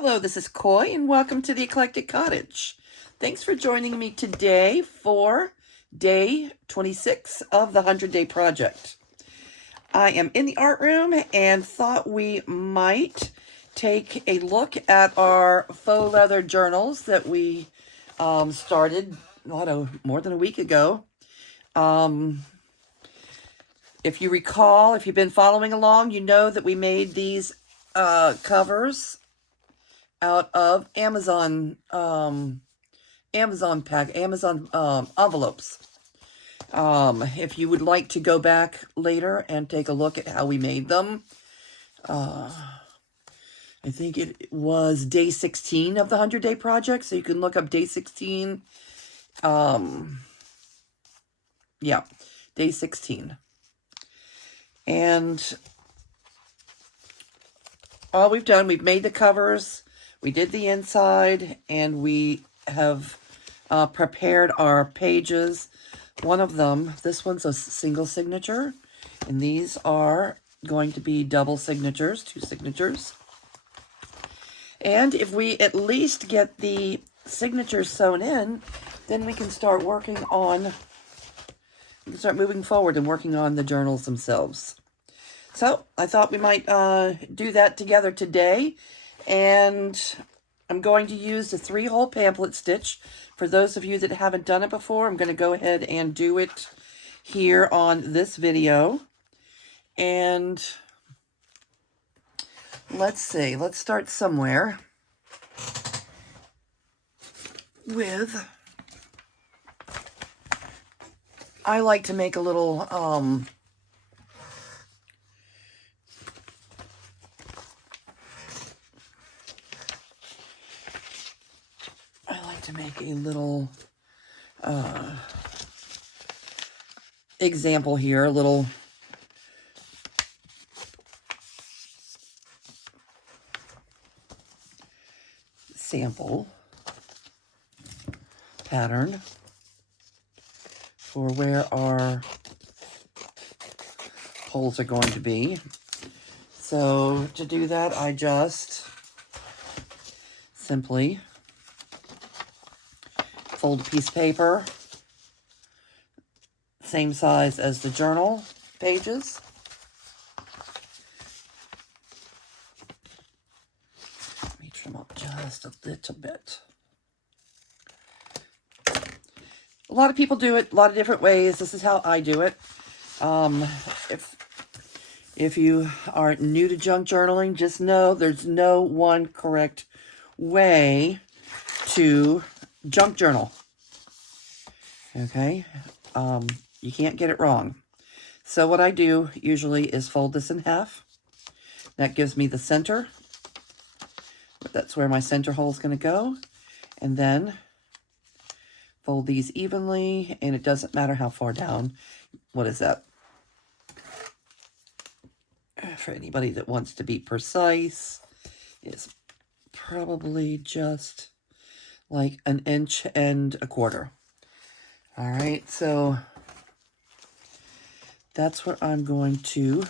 Hello, this is Coy, and welcome to the Eclectic Cottage. Thanks for joining me today for day 26 of the 100-Day Project. I am in the art room and thought we might take a look at our faux leather journals that we started more than a week ago. If you recall, if you've been following along, you know that we made these covers out of Amazon envelopes. If you would like to go back later and take a look at how we made them, I think it was day 16 of the 100-Day Project, so you can look up day 16. Yeah, day 16. And all we've done, we've made the covers, we did the inside, and we have prepared our pages. One of them, this one's a single signature, and these are going to be double signatures, 2 signatures. And if we at least get the signatures sewn in, then we can start moving forward and working on the journals themselves. So I thought we might do that together today. And I'm going to use the 3-hole pamphlet stitch. For those of you that haven't done it before, I'm going to go ahead and do it here on this video. And let's see, let's start somewhere with, I like to make a little, example here, a little sample pattern for where our holes are going to be. So to do that, I just simply fold a piece of paper, same size as the journal pages. Let me trim up just a little bit. A lot of people do it a lot of different ways. This is how I do it. If you are new to junk journaling, just know there's no one correct way to junk journal. Okay? You can't get it wrong. So what I do usually is fold this in half. That gives me the center. That's where my center hole is going to go. And then fold these evenly, and it doesn't matter how far down. What is that? For anybody that wants to be precise, it's probably just like 1 1.25 inches. All right, so that's where I'm going to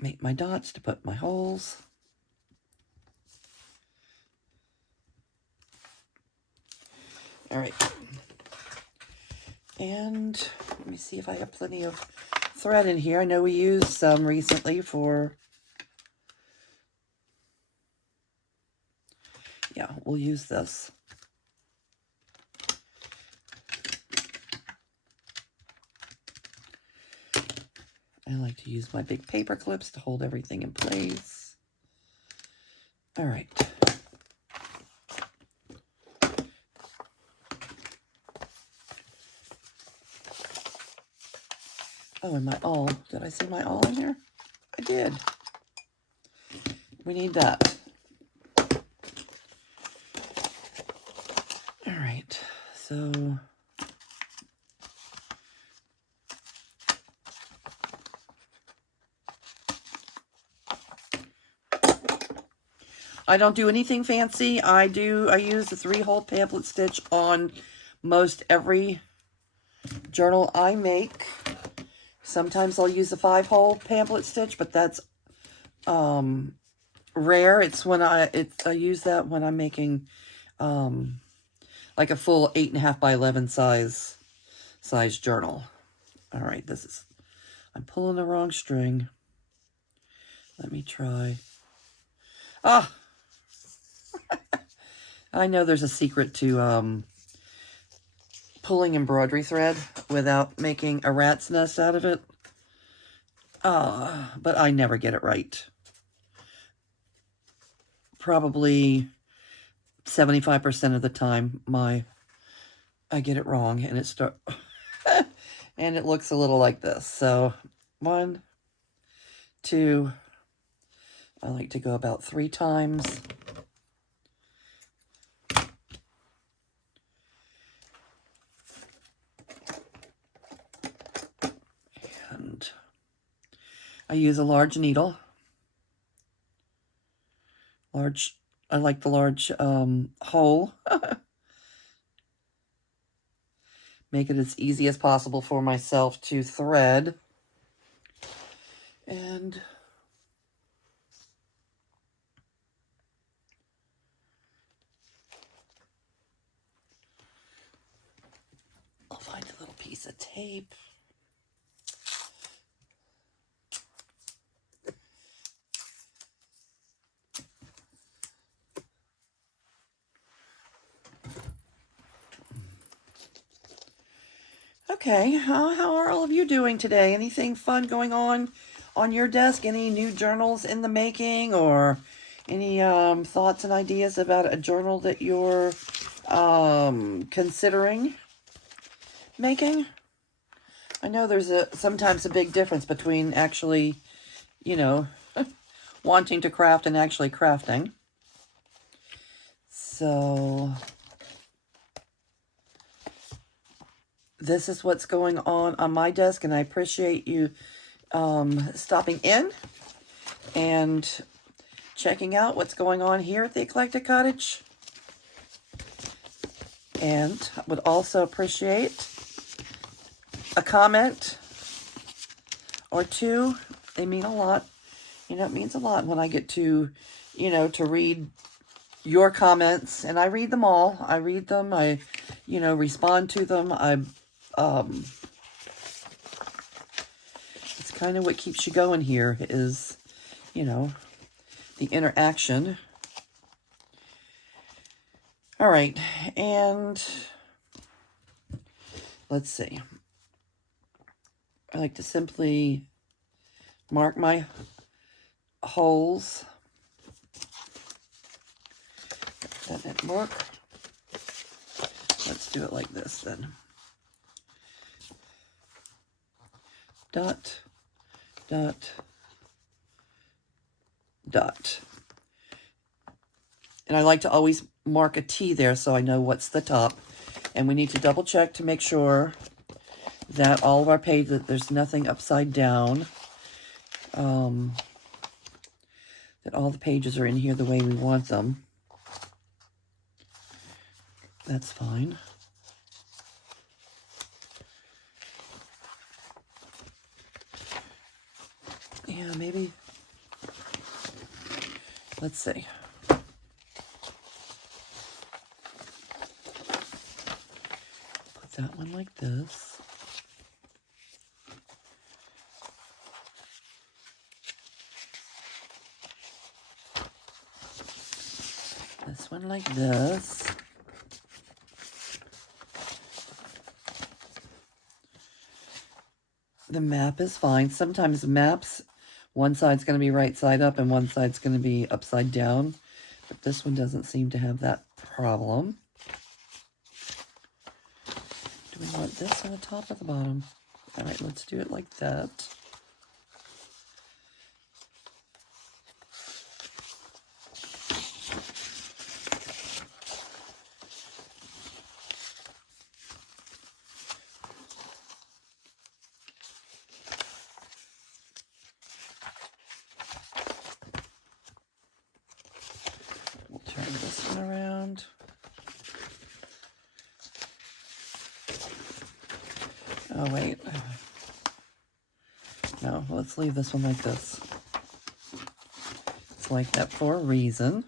make my dots to put my holes. All right. And let me see if I have plenty of thread in here. I know we used some recently for, yeah, we'll use this. I like to use my big paper clips to hold everything in place. All right. Oh, and my awl. Did I see my awl in here? I did. We need that. All right. So I don't do anything fancy. I use the 3-hole pamphlet stitch on most every journal I make. Sometimes I'll use a 5-hole pamphlet stitch, but that's rare. It's when I use that when I'm making like a full 8.5 by 11 size journal. All right, I'm pulling the wrong string. Let me try. Ah, I know there's a secret to pulling embroidery thread without making a rat's nest out of it. But I never get it right. Probably 75% of the time I get it wrong, and and it looks a little like this. So 1, 2, I like to go about 3 times. And I use a large needle. I like the large hole. Make it as easy as possible for myself to thread. And I'll find a little piece of tape. Okay, how are all of you doing today? Anything fun going on your desk? Any new journals in the making, or any thoughts and ideas about a journal that you're considering making? I know there's sometimes a big difference between actually, wanting to craft and actually crafting. So this is what's going on my desk, and I appreciate you stopping in and checking out what's going on here at the Eclectic Cottage. And I would also appreciate a comment or two. They mean a lot. It means a lot when I get to, to read your comments, and I read them all. I read them. I, respond to them. It's kind of what keeps you going here is, the interaction. All right, and let's see. I like to simply mark my holes. That didn't work. Let's do it like this then. Dot, dot, dot. And I like to always mark a T there so I know what's the top. And we need to double check to make sure that all of our pages, that there's nothing upside down. That all the pages are in here the way we want them. That's fine. Yeah, maybe. Let's see. Put that one like this. This one like this. The map is fine. Sometimes maps, one side's going to be right side up and one side's going to be upside down. But this one doesn't seem to have that problem. Do we want this on the top or the bottom? All right, let's do it like that. Turn this one around. Oh, wait. No, let's leave this one like this. It's like that for a reason.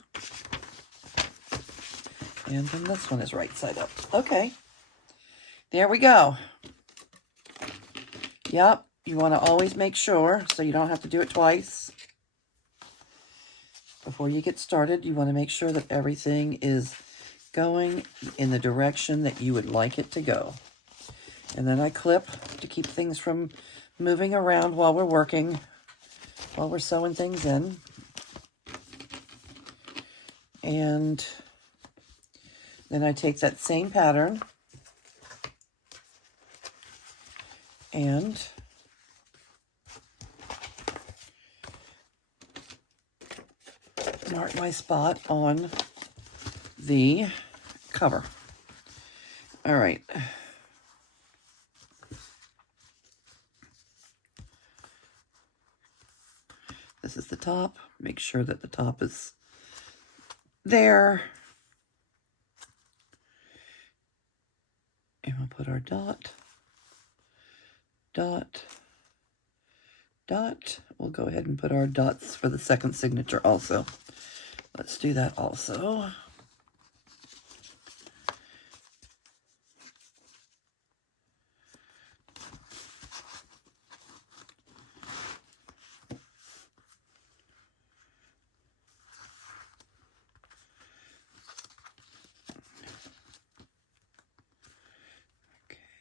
And then this one is right side up. Okay. There we go. Yep. You want to always make sure, so you don't have to do it twice. Before you get started, you want to make sure that everything is going in the direction that you would like it to go. And then I clip to keep things from moving around while we're working, while we're sewing things in. And then I take that same pattern and mark my spot on the cover. All right. This is the top. Make sure that the top is there. And we'll put our dot, dot, dot. We'll go ahead and put our dots for the second signature also. Let's do that also.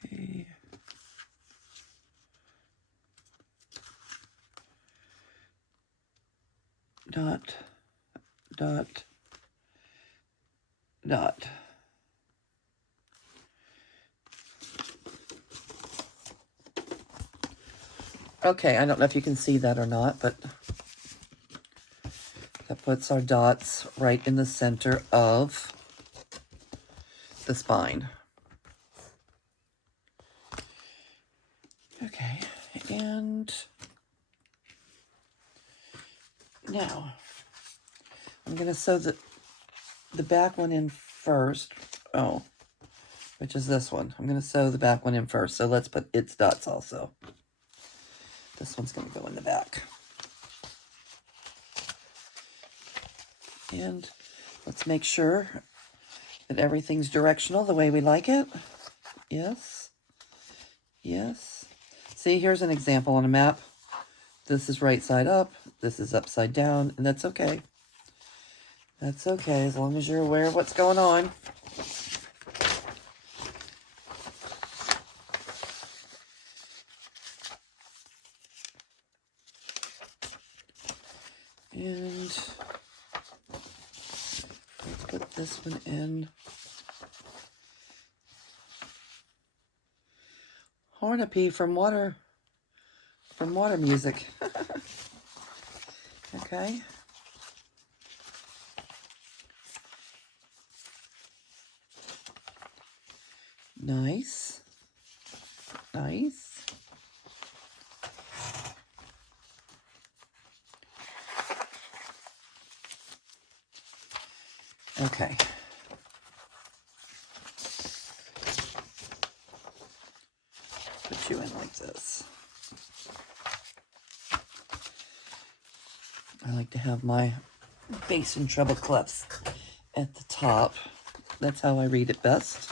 Okay. Dot, dot, dot. Okay, I don't know if you can see that or not, but that puts our dots right in the center of the spine. Okay, and now I'm going to sew the back one in first. Oh, which is this one. I'm going to sew the back one in first. So let's put its dots also. This one's going to go in the back. And let's make sure that everything's directional the way we like it. Yes. Yes. See, here's an example on a map. This is right side up. This is upside down. And that's okay. That's okay, as long as you're aware of what's going on. And let's put this one in. Hornapee from Water Music. Okay. Nice. Nice. Okay. Put you in like this. I like to have my bass and treble clefs at the top. That's how I read it best.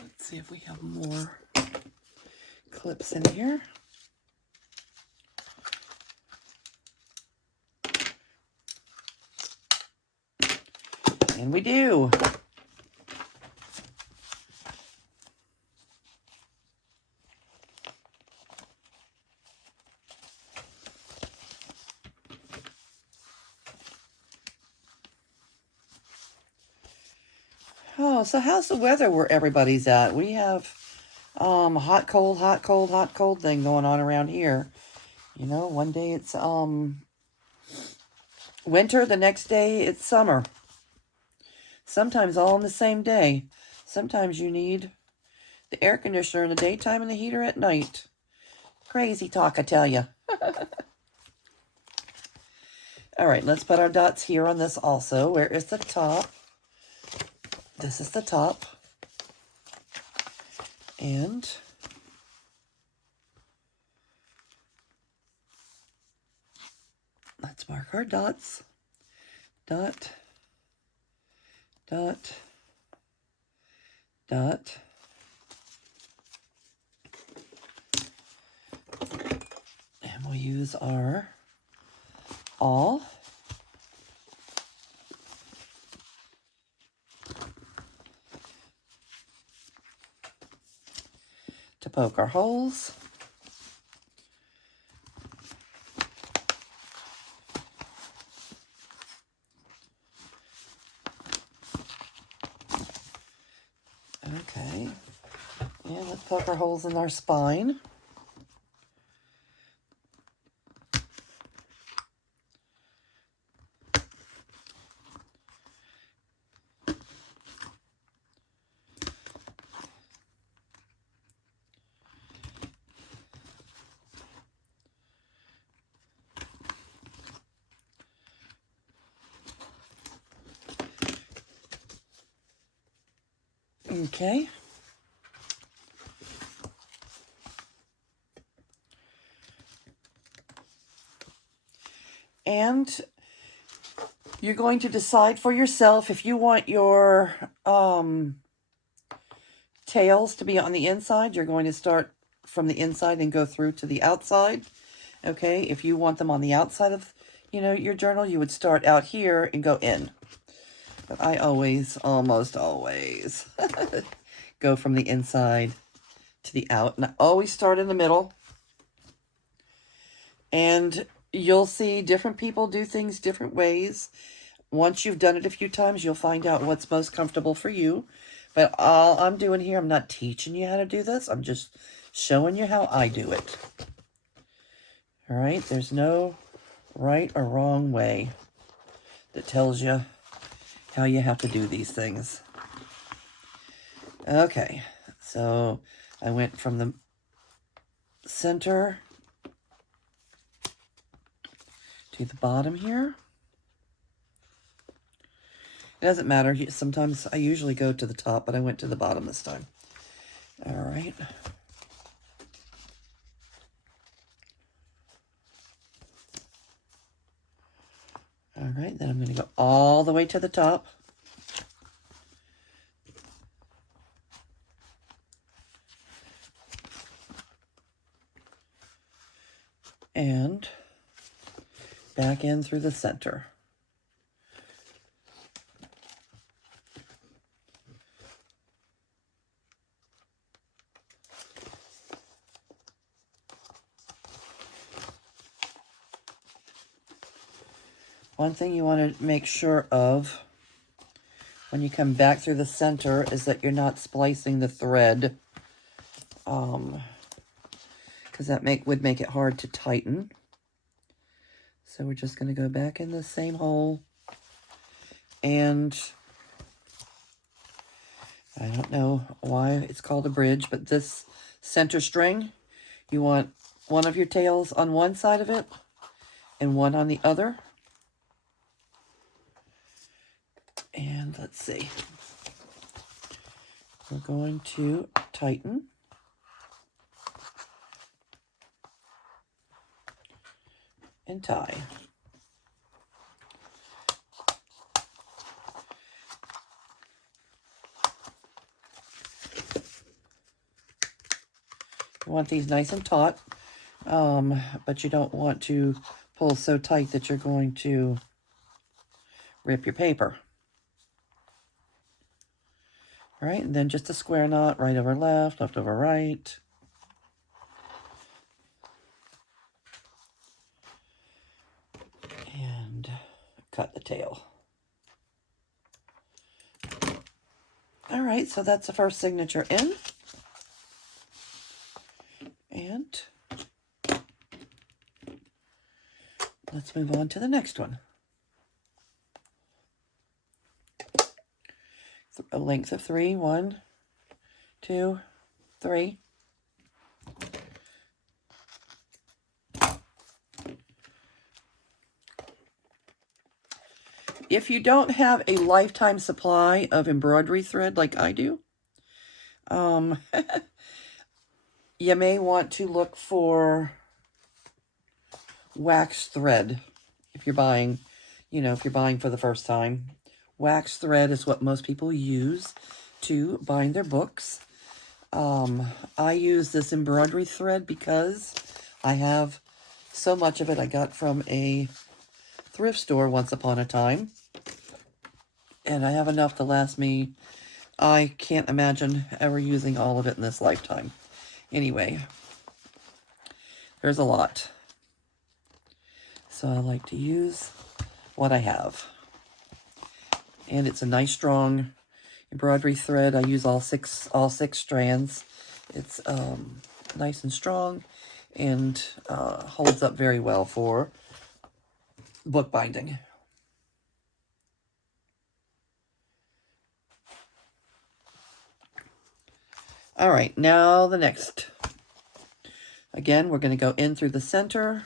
Let's see if we have more clips in here. And we do. Oh, so how's the weather where everybody's at? We have hot, cold, hot, cold, hot, cold thing going on around here. You know, one day it's winter, the next day it's summer. Sometimes all in the same day. Sometimes you need the air conditioner in the daytime and the heater at night. Crazy talk, I tell you. All right, let's put our dots here on this also. Where is the top? This is the top. And let's mark our dots. Dot, dot, dot. And we'll use our awl. To poke our holes. Okay, and let's poke our holes in our spine. Okay. And you're going to decide for yourself if you want your tails to be on the inside. You're going to start from the inside and go through to the outside. Okay, if you want them on the outside of, your journal, you would start out here and go in. But I always, almost always, go from the inside to the out. And I always start in the middle. And you'll see different people do things different ways. Once you've done it a few times, you'll find out what's most comfortable for you. But all I'm doing here, I'm not teaching you how to do this. I'm just showing you how I do it. All right, there's no right or wrong way that tells you how you have to do these things. Okay, so I went from the center to the bottom here. It doesn't matter. Sometimes I usually go to the top, but I went to the bottom this time. All right. All right, then I'm going to go all the way to the top. And back in through the center. One thing you want to make sure of when you come back through the center is that you're not splicing the thread, because that would make it hard to tighten. So we're just going to go back in the same hole, and I don't know why it's called a bridge, but this center string, you want one of your tails on one side of it and one on the other. And let's see. We're going to tighten. And tie. You want these nice and taut, but you don't want to pull so tight that you're going to rip your paper. All right, and then just a square knot, right over left, left over right. And cut the tail. All right, so that's the first signature in. And let's move on to the next one. A length of 3, 1, 2, 3. if you don't have a lifetime supply of embroidery thread like I do, you may want to look for wax thread if you're buying, if you're buying for the first time. Wax thread is what most people use to bind their books. I use this embroidery thread because I have so much of it I got from a thrift store once upon a time. And I have enough to last me. I can't imagine ever using all of it in this lifetime. Anyway, there's a lot. So I like to use what I have. And it's a nice strong embroidery thread. I use all six strands. It's nice and strong and holds up very well for bookbinding. All right, now the next. Again, we're going to go in through the center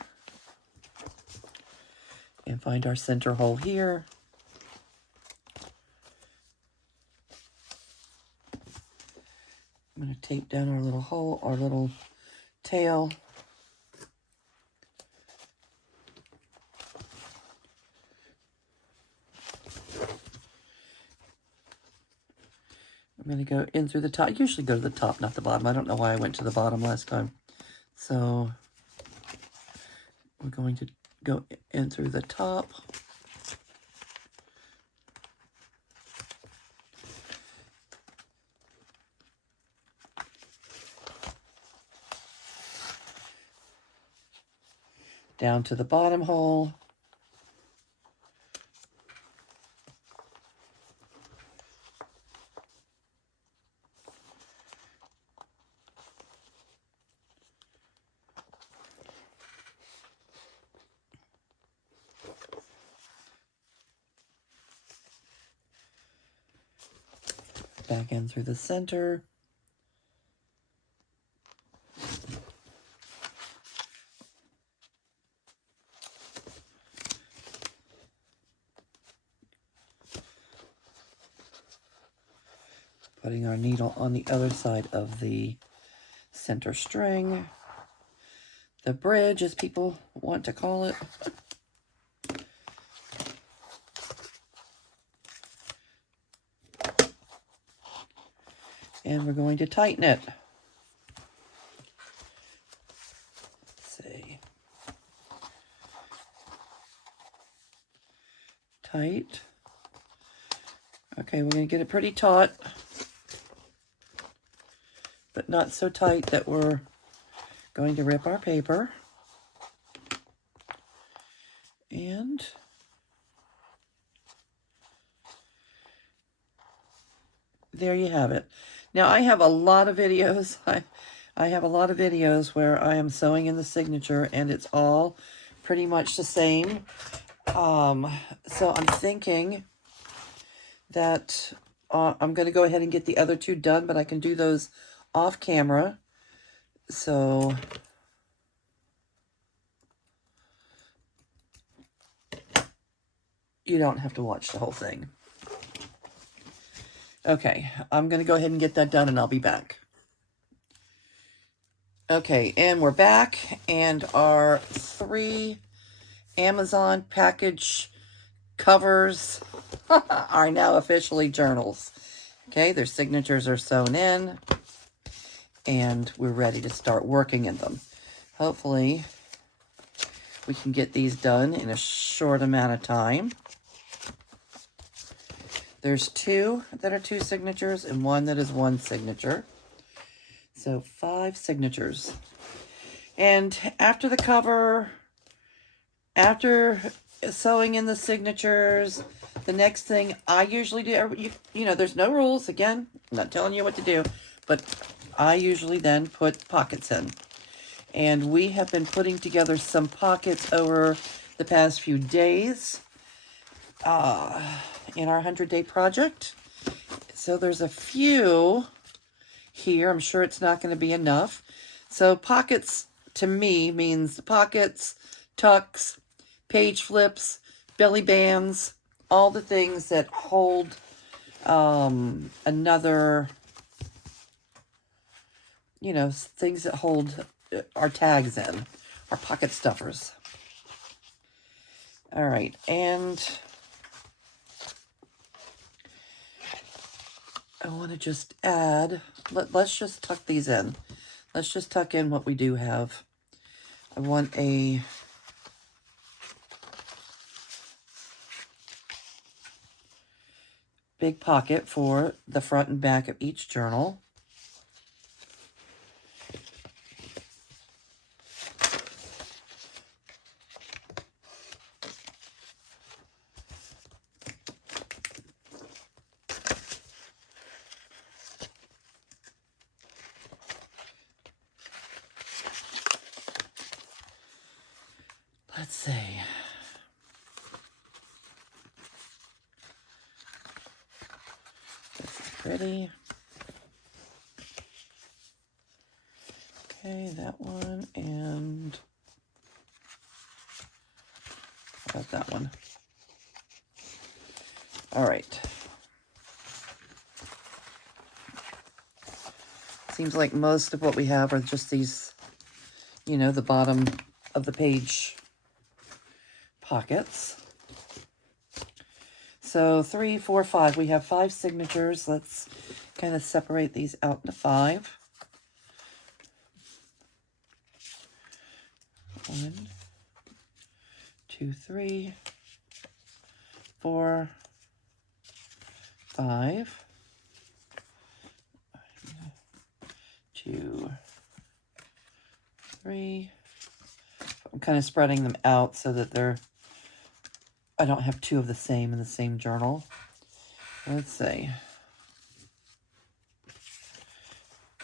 and find our center hole here. I'm going to tape down our little hole, our little tail. I'm going to go in through the top. I usually go to the top, not the bottom. I don't know why I went to the bottom last time. So we're going to go in through the top. Down to the bottom hole. Back in through the center. Putting our needle on the other side of the center string. The bridge, as people want to call it. And we're going to tighten it. Let's see. Tight. Okay, we're going to get it pretty taut, but not so tight that we're going to rip our paper. And there you have it. Now, I have a lot of videos. I have a lot of videos where I am sewing in the signature, and it's all pretty much the same. So I'm thinking that I'm going to go ahead and get the other two done, but I can do those off camera. So you don't have to watch the whole thing. Okay, I'm going to go ahead and get that done, and I'll be back. Okay, and we're back, and our 3 Amazon package covers are now officially journals. Okay, their signatures are sewn in, and we're ready to start working in them. Hopefully, we can get these done in a short amount of time. There's 2 that are 2 signatures and 1 that is 1 signature. So 5 signatures. And after the cover, after sewing in the signatures, the next thing I usually do, you know, there's no rules. Again, I'm not telling you what to do, but I usually then put pockets in. And we have been putting together some pockets over the past few days in our 100-day project. So there's a few here. I'm sure it's not going to be enough. So pockets to me means pockets, tucks, page flips, belly bands, all the things that hold another, you know, things that hold our tags in, our pocket stuffers. All right, and I want to just add, let's just tuck these in. Let's just tuck in what we do have. I want a big pocket for the front and back of each journal. Let's see. This is pretty. Okay, that one, and how about that one? All right. Seems like most of what we have are just these, you know, the bottom of the page pockets. So 3, 4, 5. We have 5 signatures. Let's kind of separate these out into 5. 1, 2, 3, 4, 5. 2, 3. I'm kind of spreading them out so that I don't have 2 of the same in the same journal. Let's see.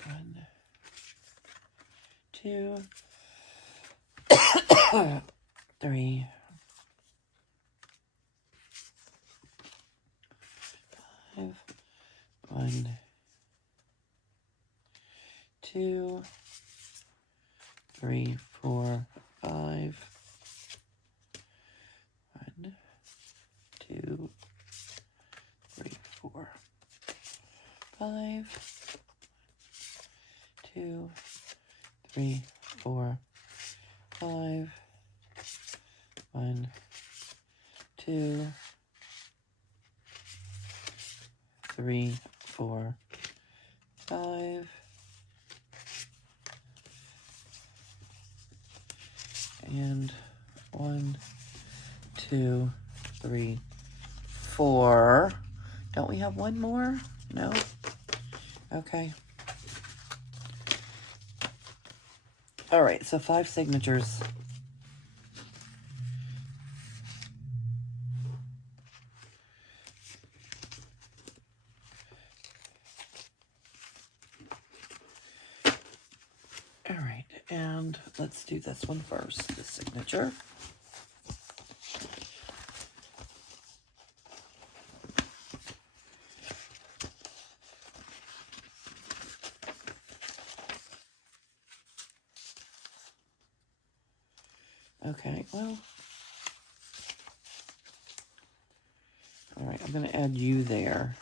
1, 2, 3, 5. 1, 2, 3, 4, 5. 1, 2, 3, 4, 5. 2, 3, 4, 5. 1, 2, 3, 4, 5. And 1, 2, 3, 4. Don't we have one more? No? Okay. All right, so 5 signatures. All right, and let's do this one first, the signature. Okay, well, all right, I'm going to add you there.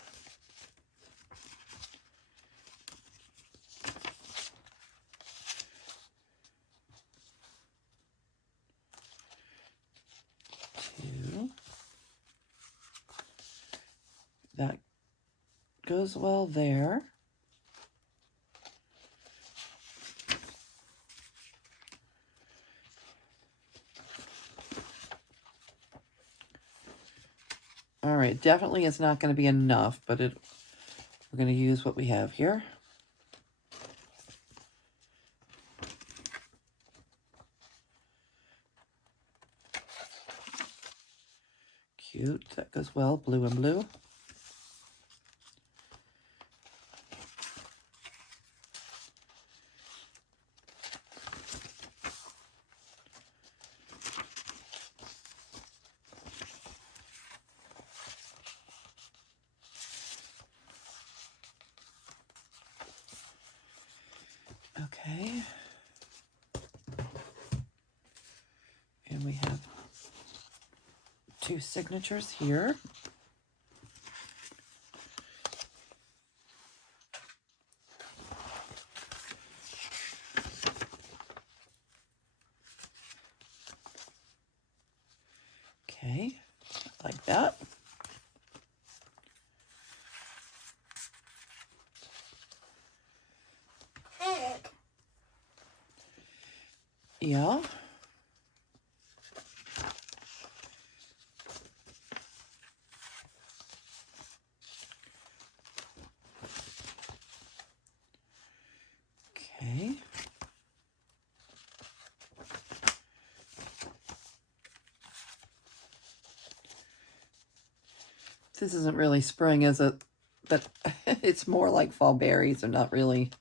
Two. That goes well there. All right, definitely it's not going to be enough, but we're going to use what we have here. Cute, that goes well, blue and blue. Okay. And we have 2 signatures here. Okay, like that. Yeah. Okay. This isn't really spring, is it? But it's more like fall berries. They're not really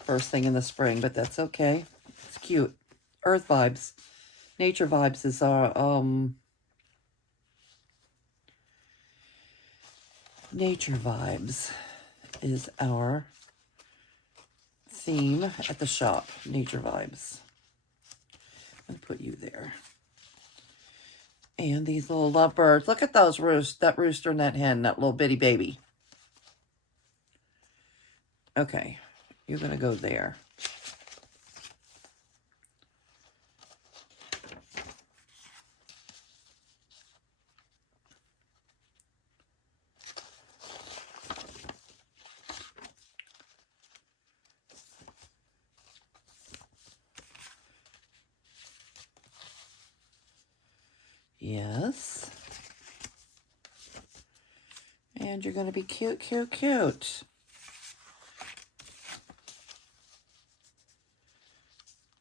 first thing in the spring, but that's okay. It's cute. Earth vibes. Nature vibes is our, nature vibes is our theme at the shop. Nature vibes. I'm gonna put you there. And these little lovebirds. Look at those that rooster and that hen, that little bitty baby. Okay, you're gonna go there. Yes. And you're going to be cute, cute, cute.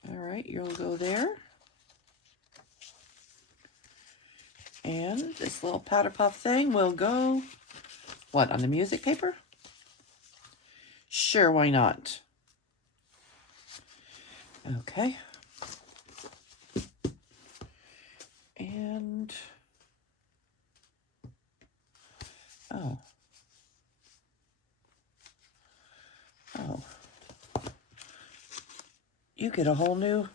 All right, you'll go there. And this little powder puff thing will go, what, on the music paper? Sure, why not? Okay. And, oh. Oh. You get a whole new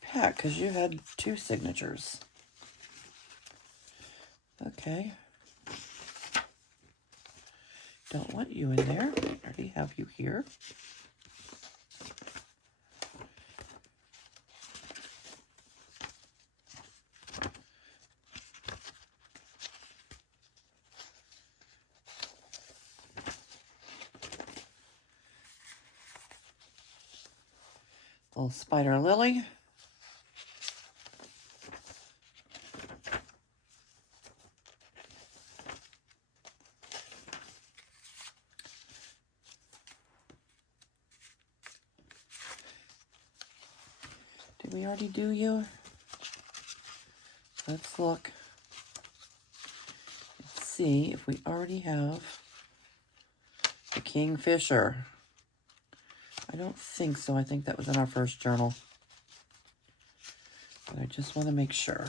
pack because you had 2 signatures. Okay. Don't want you in there. I already have you here. Little spider lily. Did we already do you? Let's look. Let's see if we already have the Kingfisher. I don't think so. I think that was in our first journal. But I just want to make sure.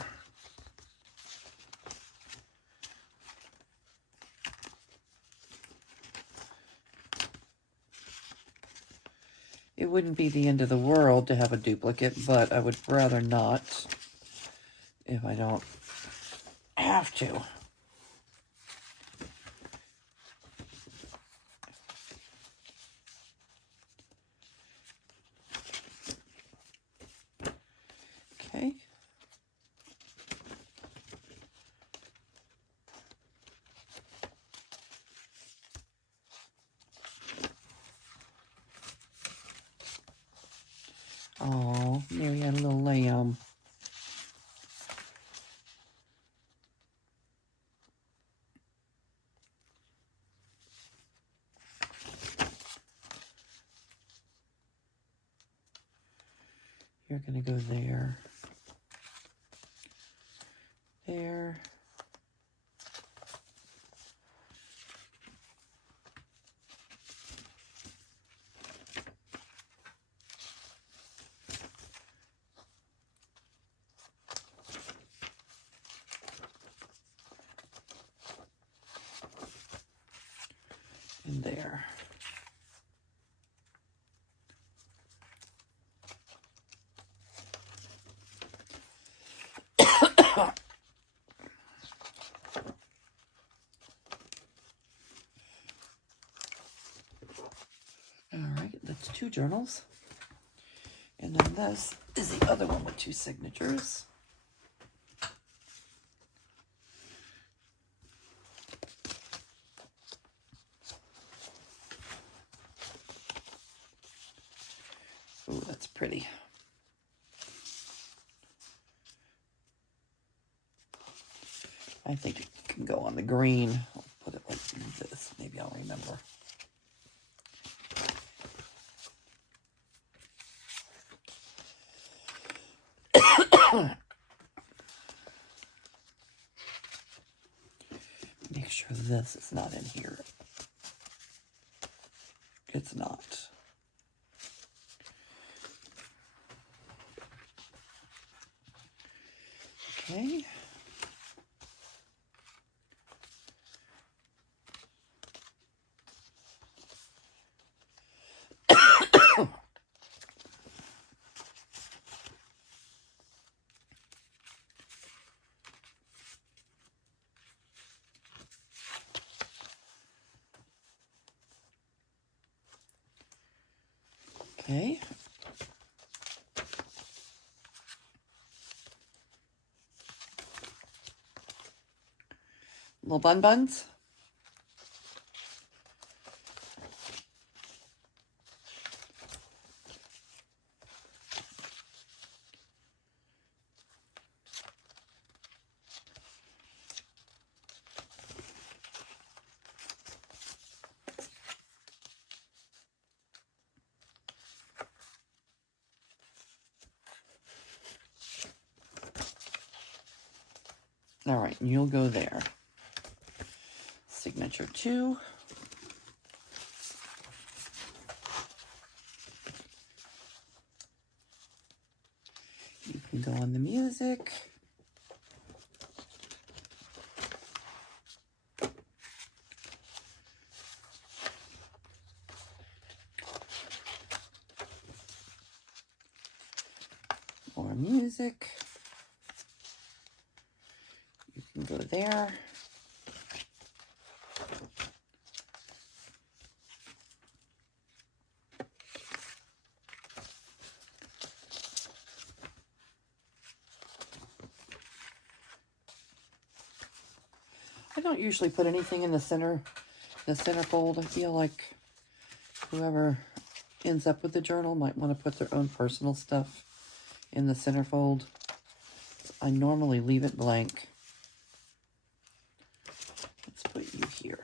It wouldn't be the end of the world to have a duplicate, but I would rather not if I don't have to. Okay. Oh, Mary had a little lamb. You're going to go there. There. And there. It's 2 journals. And then this is the other one with 2 signatures. Oh, that's pretty. I think it can go on the green. I'll put it like this. Maybe I'll remember. Make sure this is not in here. It's not. Okay. Okay. Little bun buns. All right, and you'll go there. Signature 2. You can go on the music. More music. You can go there. I don't usually put anything in the centerfold. I feel like whoever ends up with the journal might want to put their own personal stuff in the centerfold. I normally leave it blank. Let's put you here.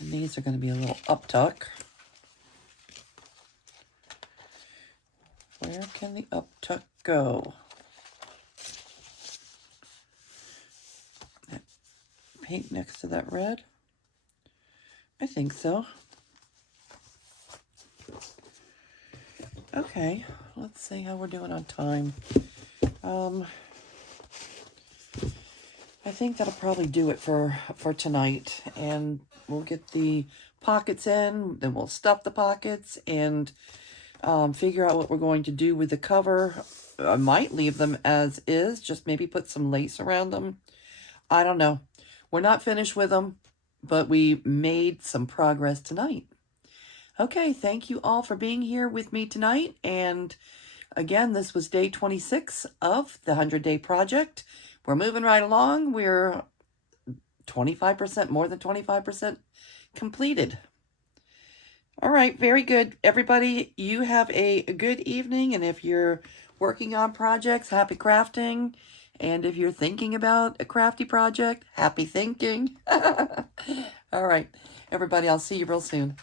And these are going to be a little uptuck. Where can the uptuck go? That pink next to that red? I think so. Okay, let's see how we're doing on time. I think that'll probably do it for tonight, and we'll get the pockets in, then we'll stuff the pockets and figure out what we're going to do with the cover. I might leave them as is, just maybe put some lace around them. I don't know. We're not finished with them, but we made some progress tonight. Okay, thank you all for being here with me tonight, and again, this was day 26 of the 100-Day Project. We're moving right along. We're 25%, more than 25% completed. All right, very good. Everybody, you have a good evening. And if you're working on projects, happy crafting. And if you're thinking about a crafty project, happy thinking. All right, everybody, I'll see you real soon.